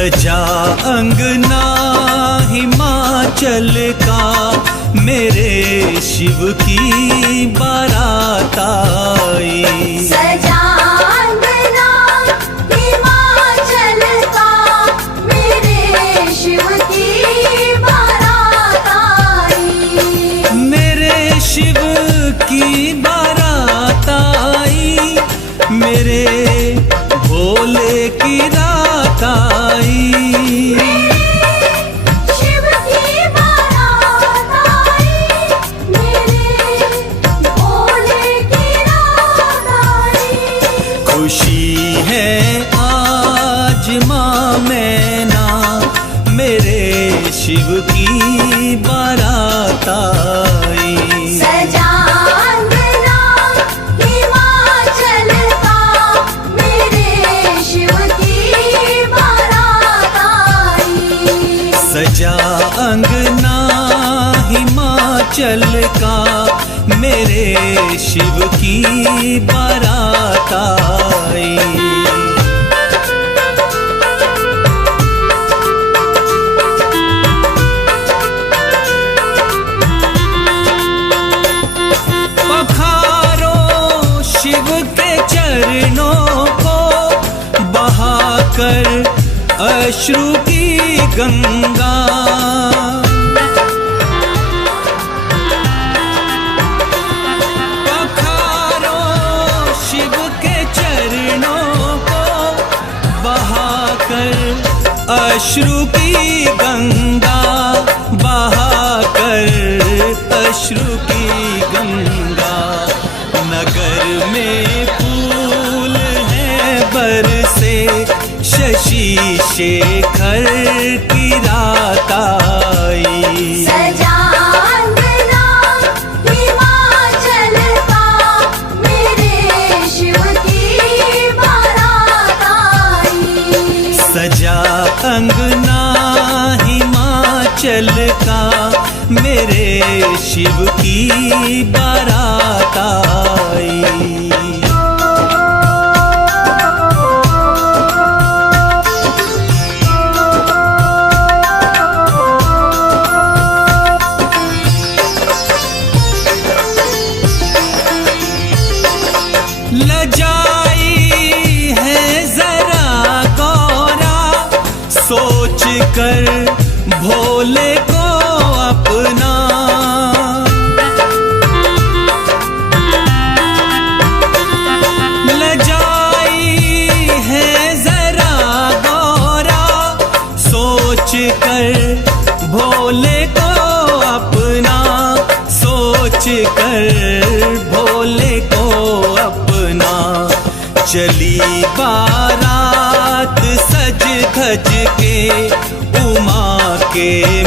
सजा अंगना हिमाचल का, मेरे शिव की बारात आई। सजा अंगना हिमाचल का, मेरे शिव की बारात आई। मेरे शिव की बारात आई, मेरे भोले की रात आई। शिव की बारात आई, मेरे भोले की रात आई। खुशी है आज माँ मैना, मेरे शिव की बारात आई। सजा अंगना हिमाचल का, मेरे शिव की बारात आई। सजा अंगना हिमाचल का, मेरे शिव की बारात आई। पखारो शिव के चरणों को, बहाकर अश्रु की गंगा। पखारो शिव के चरणों को, बहाकर अश्रु की गंगा, बहाकर अश्रु की गंगा। नगर में फूल है बरसे, शशि शेखर की रात आई। सजा अंगना हिमाचल का, मेरे शिव की बारात आई। सजा अंगना हिमाचल का, मेरे शिव की बारात आई। लजाई है जरा गौरा, सोच कर भोले को अपना। लजाई है जरा गौरा, सोच कर भोले को अपना। सोच कर भोले को अपना। चली बारात सज धज के उमा के